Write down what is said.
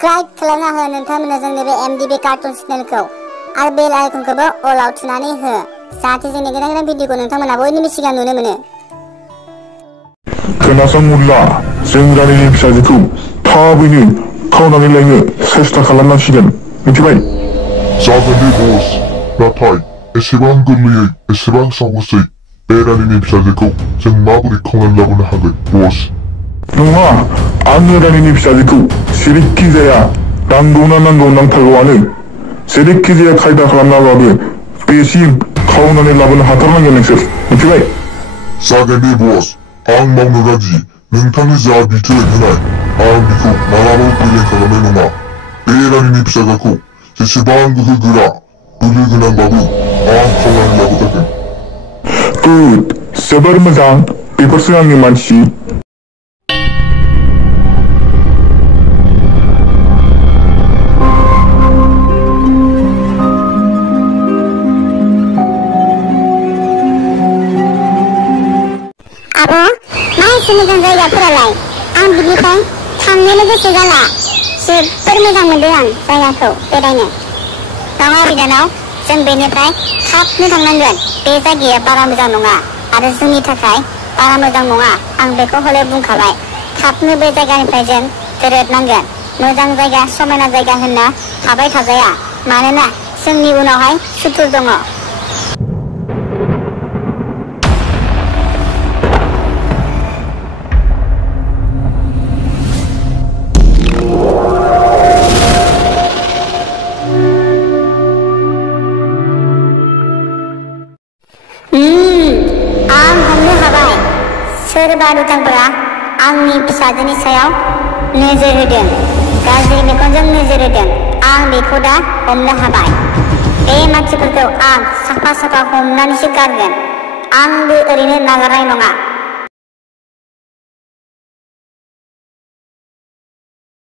Subscribe खालामना हो नोंथांमोना जोंनि बे MDB कार्टुन चेनेलखौ आरो बेल आइकनखौबो अलाव थुनानै हो जाहाथे जोंनि गोदान गोदान भिडिअखौ नोंथांमोना बयनिबो सिगां नुनो मोनो। खोनासंब्ला जों रानिनि फिसाजोखौ थाबैनो खावनानै लायनो सेस्था खालामनांसिगोन, मिथिबाय? जागोन दे बस, नाथाय एसेबां गोरलैयै एसेबां साहसै बे रानिनि फिसाजोखौ जों माबोरै खावनानै लाबोनो हागोन बस? नङा, आंनो रानिनि फिसाजोखौ जेरैखि जाया नांथारगौआनो। जेरैखि जाया खायदा खालामनाबाबो बेसिम खावनानै लाबोनो हाथारनांगोन नोंसोर, मिथिबाय? जागोन दे बस, आं मावनो राजि। नोंथांनि जा बिथोन होनाय आं बिखौ मालाबाबो फेलें खालामनाय नङा। बे रानिनि फिसाजोखौ जेसेबां गोहो गोरा बोलो गोनांबाबो आं खावनानै लाबोथारगोन। गुड, जोबोर मोजां, बेफोरसो आंनि मानसि। आब' मा एसे मोजां जायगाफोरालाय? आं बिनिफ्राय थांनोनो गोसो जाला। जोबोर मोजां मोनदों आं जायगाखौ बेरायनो। नङा बिनानाव, जों बेनिफ्राय थाबनो थांनांगोन। बे जायगाया बारा मोजां नङा आरो जोंनि थाखाय बारा मोजां नङा। आं बेखौ हले बुंखाबाय। थाबनो बे जायगानिफ्राय जों दोरोदनांगोन। मोजां जायगा, समायना जायगा होनना थाबाय थाजाया, मानोना जोंनि उनावहाय सुथुर दङ। आं हमनो हाबाय। सोरबा दुथांफोरा आंनि फिसाजोनि सायाव नोजोर होदों, गाज्रि मेगनजों नोजोर होदों। आं बेखौ दा हमनो हाबाय। बे मानसिफोरखौ आं साफा साफा हमनानैसो गारगोन। आंबो ओरैनो नागारनाय नङा।